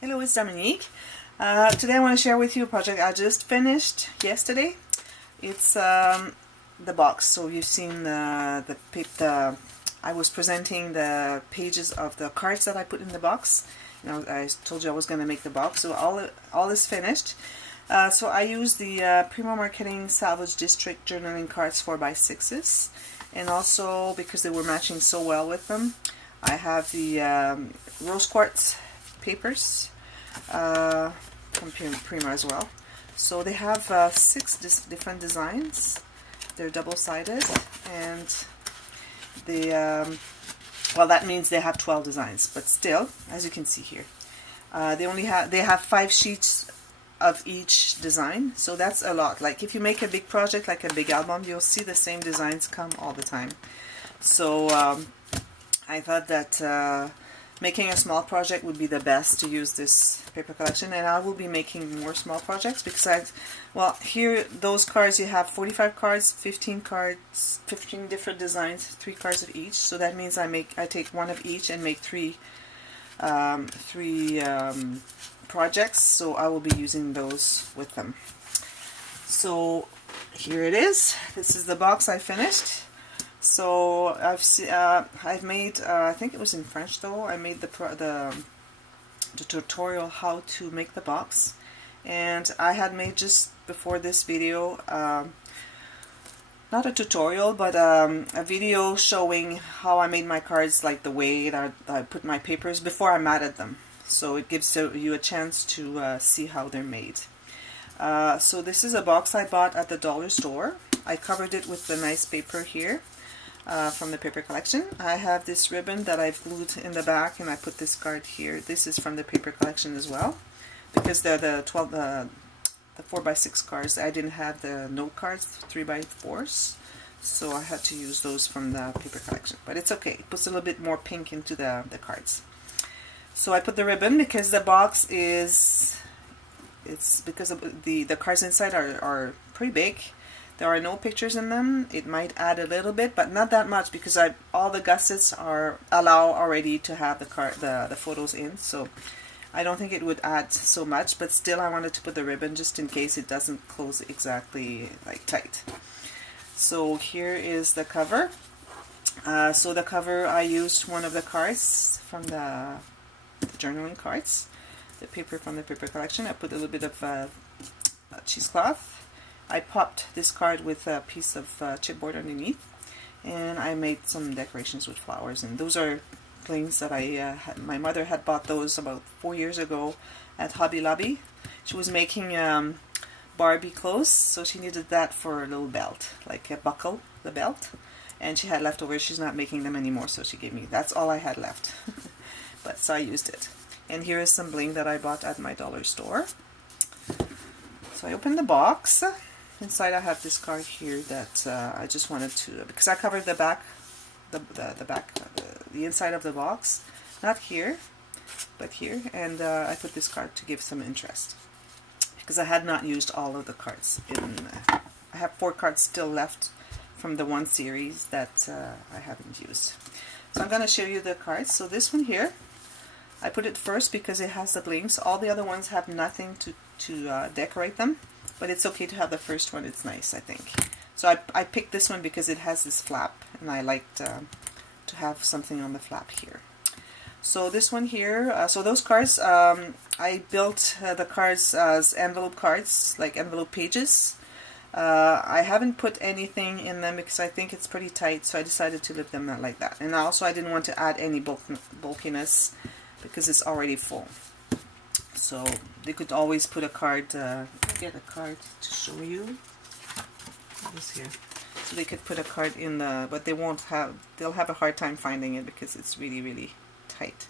Hello, it's Dominique. Today I want to share with you a project I just finished yesterday. It's the box. So you've seen I was presenting the pages of the cards that I put in the box. I told you I was going to make the box, so all is finished. So I use the Primo Marketing Salvage District journaling cards 4x6s, and also because they were matching so well with them, I have the rose quartz papers from Prima as well. So they have 6 different designs. They're double-sided, and they well, that means they have 12 designs, but still, as you can see here, they have 5 sheets of each design, so that's a lot. Like if you make a big project, like a big album, you'll see the same designs come all the time. So I thought that making a small project would be the best to use this paper collection, and I will be making more small projects because here those cards, you have 45 cards, 15 cards, 15 different designs, 3 cards of each. So that means I take one of each and make three projects. So I will be using those with them. So here it is. This is the box I finished. So I've made I think it was in French though. I made the tutorial how to make the box, and I had made just before this video not a tutorial but a video showing how I made my cards, like the way that I put my papers before I matted them. So it gives you a chance to see how they're made. So this is a box I bought at the dollar store. I covered it with the nice paper here. From the paper collection. I have this ribbon that I've glued in the back, and I put this card here. This is from the paper collection as well, because they're the 4x6 cards. I didn't have the note cards, 3x4s, so I had to use those from the paper collection. But it's okay. It puts a little bit more pink into the cards. So I put the ribbon because the box because of the cards inside are pretty big. There are no pictures in them. It might add a little bit, but not that much, because all the gussets allow already to have the photos in. So I don't think it would add so much, but still I wanted to put the ribbon just in case it doesn't close exactly like tight. So here is the cover. So the cover, I used one of the cards from the journaling cards, the paper from the paper collection. I put a little bit of cheesecloth. I popped this card with a piece of chipboard underneath, and I made some decorations with flowers. And those are things that my mother had bought those about 4 years ago at Hobby Lobby. She was making Barbie clothes, so she needed that for a little belt, like a buckle, the belt. And she had leftovers. She's not making them anymore, so she gave me. That's all I had left. But so I used it. And here is some bling that I bought at my dollar store. So I opened the box. Inside I have this card here that I just wanted to, because I covered the back, the inside of the box, not here, but here, and I put this card to give some interest, because I had not used all of the cards. I have 4 cards still left from the one series that I haven't used. So I'm going to show you the cards. So this one here, I put it first because it has the blings. All the other ones have nothing to decorate them. But it's okay to have the first one. It's nice, I think. So I picked this one because it has this flap, and I liked to have something on the flap here. So this one here, so those cards, I built the cards as envelope cards, like envelope pages. I haven't put anything in them because I think it's pretty tight, so I decided to leave them like that. And also I didn't want to add any bulkiness because it's already full. So they could always put a card, get a card to show you. This here. So they could put a card in but they'll have a hard time finding it because it's really, really tight.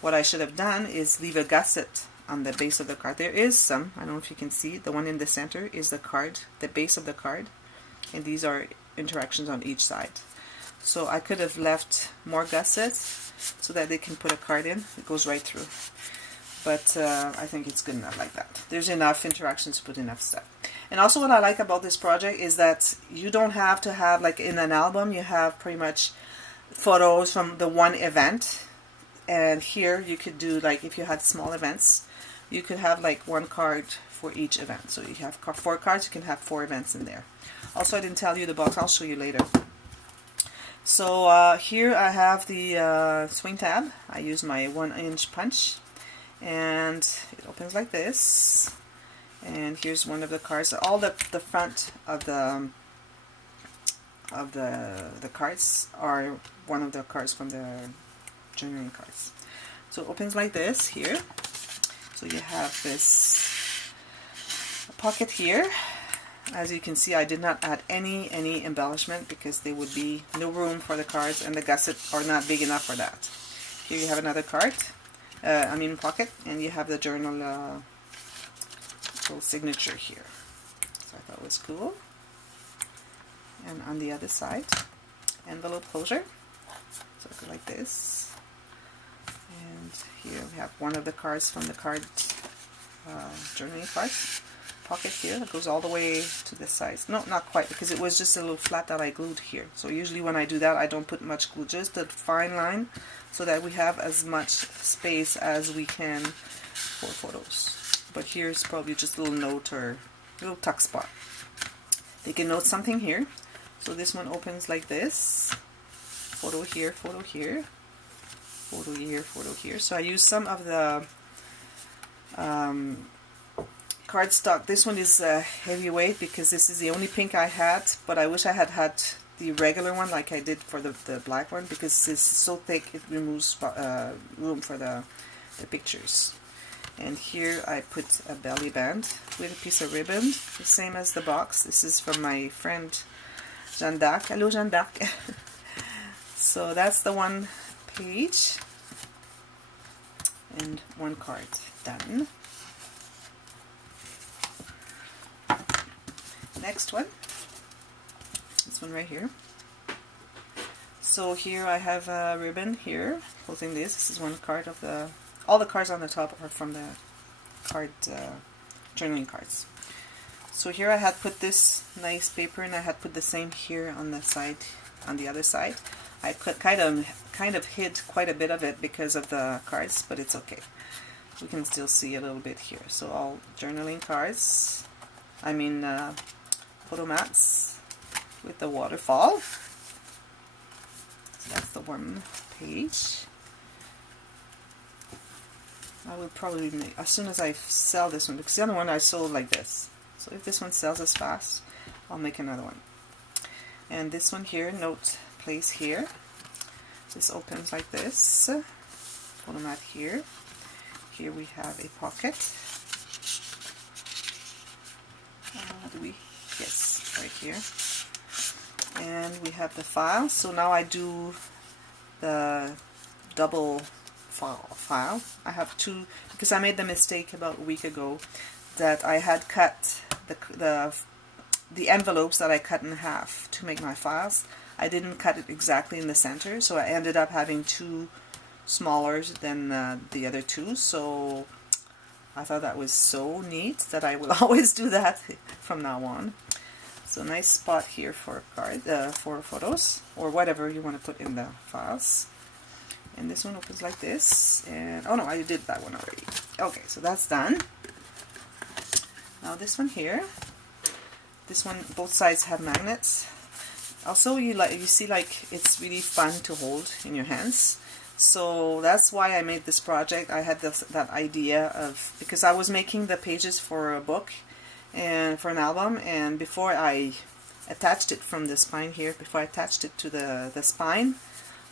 What I should have done is leave a gusset on the base of the card. There is some, I don't know if you can see, the one in the center is the card, the base of the card. And these are interactions on each side. So I could have left more gussets so that they can put a card in. It goes right through. But I think it's good enough like that. There's enough interactions to put enough stuff. And also what I like about this project is that you don't have to have, like in an album, you have pretty much photos from the one event. And here you could do, like, if you had small events, you could have like one card for each event. So you have 4 cards, you can have 4 events in there. Also, I didn't tell you the box, I'll show you later. So here I have the swing tab. I use my 1-inch punch, and it opens like this. And here's one of the cards. All the front of the cards are one of the cards from the journaling cards. So it opens like this here. So you have this pocket here. As you can see, I did not add any embellishment because there would be no room for the cards, and the gussets are not big enough for that. Here you have another card, pocket, and you have the journal little signature here. So I thought it was cool. And on the other side, envelope closure. So it goes like this. And here we have one of the cards from the journaling cards. Pocket here that goes all the way to this size. No, not quite, because it was just a little flat that I glued here. So usually when I do that, I don't put much glue, just a fine line, so that we have as much space as we can for photos. But here's probably just a little note or a little tuck spot. They can note something here. So this one opens like this. Photo here, photo here, photo here, photo here. So I use some of the cardstock. This one is heavyweight because this is the only pink I had, but I wish I had had the regular one like I did for the black one, because this is so thick it removes room for the pictures. And here I put a belly band with a piece of ribbon, the same as the box. This is from my friend Jeanne d'Arc. Hello, Jeanne d'Arc. So that's the one page and one card done. Next one, this one right here. So here I have a ribbon here holding this. This is one card of all the cards on the top are from the journaling cards. So here I had put this nice paper, and I had put the same here on the side, on the other side. I put kind of hid quite a bit of it because of the cards, but it's okay. We can still see a little bit here. So all journaling cards, photo mats with the waterfall. So that's the one page. I will probably make, as soon as I sell this one, because the other one I sold like this. So if this one sells as fast, I'll make another one. And this one here, note place here. This opens like this. Photo mat here. Here we have a pocket. Yes, right here. And we have the file. So now I do the double file. I have 2, because I made the mistake about a week ago that I had cut the envelopes that I cut in half to make my files. I didn't cut it exactly in the center, so I ended up having 2 smaller than the other 2. So I thought that was so neat that I will always do that from now on. So nice spot here for for photos or whatever you want to put in the files. And this one opens like this. And oh no, I did that one already. Okay, so that's done. Now this one here. This one, both sides have magnets. Also, you see, like, it's really fun to hold in your hands. So that's why I made this project. I had that idea of, because I was making the pages for a book and for an album, and before I attached it from the spine here, before I attached it to the spine,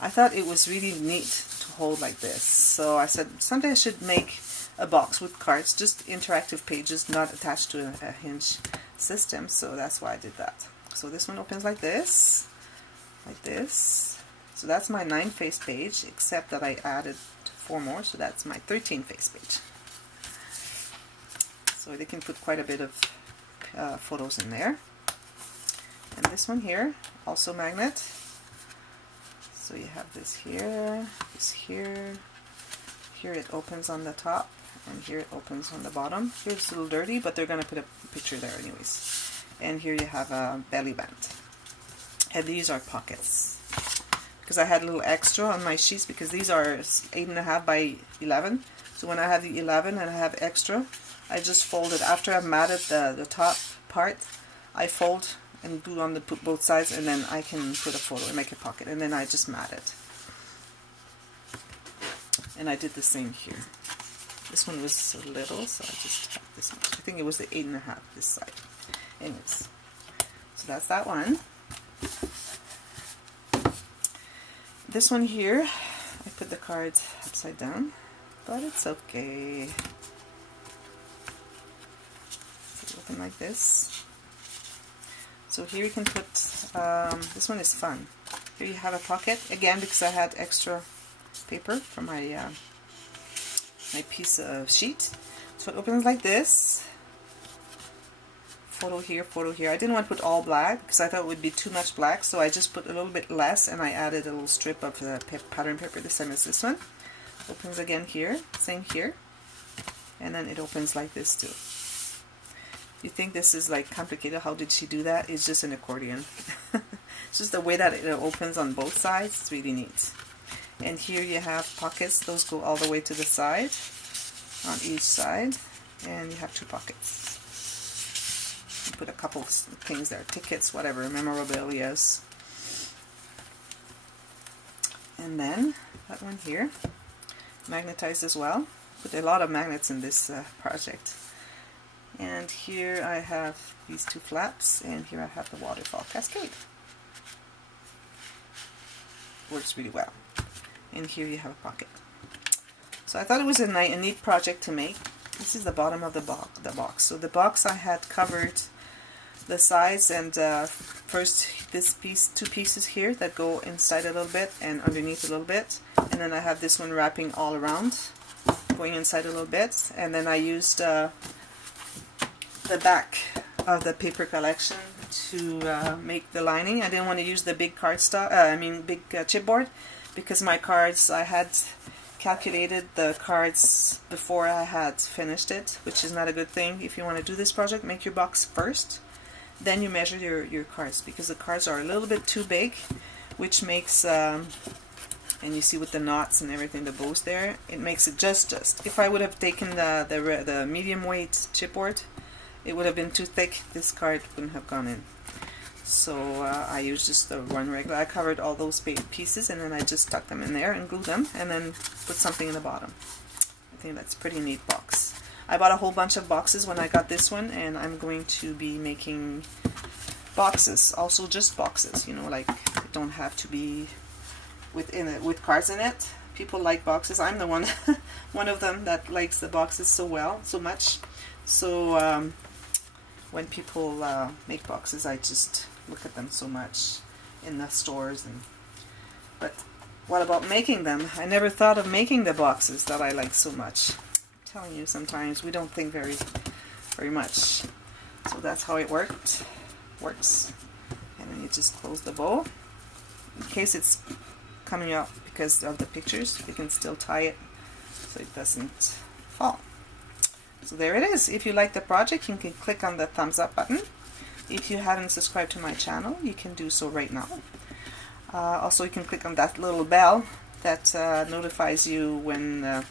I thought it was really neat to hold like this. So I said someday I should make a box with cards, just interactive pages, not attached to a hinge system. So that's why I did that. So this one opens like this, like this. So that's my 9-face page, except that I added 4 more, so that's my 13-face page. So they can put quite a bit of photos in there. And this one here, also magnet. So you have this here, this here. Here it opens on the top, and here it opens on the bottom. Here it's a little dirty, but they're going to put a picture there anyways. And here you have a belly band. And these are pockets. because I had a little extra on my sheets, because these are 8.5 by 11. So when I have the 11 and I have extra, I just fold it. After I've matted the top part, I fold and glue on both sides, and then I can put a photo and make a pocket, and then I just mat it. And I did the same here. This one was a little, so I just had this much. I think it was the 8.5 this side. Anyways, so that's that one. This one here, I put the cards upside down, but it's okay. It's open like this. So here you can put, this one is fun. Here you have a pocket, again because I had extra paper from my my piece of sheet. So it opens like this. Photo here, photo here. I didn't want to put all black because I thought it would be too much black, so I just put a little bit less, and I added a little strip of the pattern paper the same as this one. Opens again here, same here, and then it opens like this too. You think this is like complicated, how did she do that? It's just an accordion. It's just the way that it opens on both sides. It's really neat. And here you have pockets. Those go all the way to the side, on each side, and you have 2 pockets. You put a couple of things there, tickets, whatever, memorabilia. And then that one here, magnetized as well. Put a lot of magnets in this project. And here I have these 2 flaps, and here I have the waterfall cascade. Works really well. And here you have a pocket. So I thought it was a neat project to make. This is the bottom of the box. So the box, I had covered the sides, and first this piece, 2 pieces here that go inside a little bit and underneath a little bit, and then I have this one wrapping all around, going inside a little bit, and then I used the back of the paper collection to make the lining. I didn't want to use the big cardstock, big chipboard, because my cards, I had calculated the cards before I had finished it, which is not a good thing. If you want to do this project, make your box first, then you measure your cards, because the cards are a little bit too big, which makes, and you see with the knots and everything, the bows there, it makes it just. If I would have taken the medium weight chipboard, it would have been too thick. This card wouldn't have gone in. So I used just the one regular. I covered all those pieces, and then I just stuck them in there and glued them, and then put something in the bottom. I think that's a pretty neat box. I bought a whole bunch of boxes when I got this one, and I'm going to be making boxes, also just boxes, you know, like it don't have to be with cards in it. People like boxes. I'm the one one of them that likes the boxes so much. So when people make boxes, I just look at them so much in the stores. But what about making them? I never thought of making the boxes that I like so much. I'm telling you, sometimes we don't think very much. So that's how it works. And then you just close the bow. In case it's coming out because of the pictures, you can still tie it so it doesn't fall. So there it is. If you like the project, you can click on the thumbs up button. If you haven't subscribed to my channel, you can do so right now. Also, you can click on that little bell that notifies you when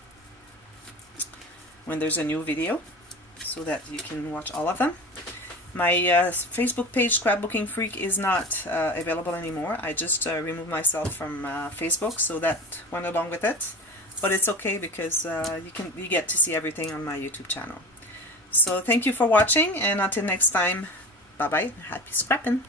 there's a new video, so that you can watch all of them. My Facebook page, Scrapbooking Freak, is not available anymore. I just removed myself from Facebook, so that went along with it. But it's okay, because you get to see everything on my YouTube channel. So thank you for watching, and until next time, bye bye, happy scrapping.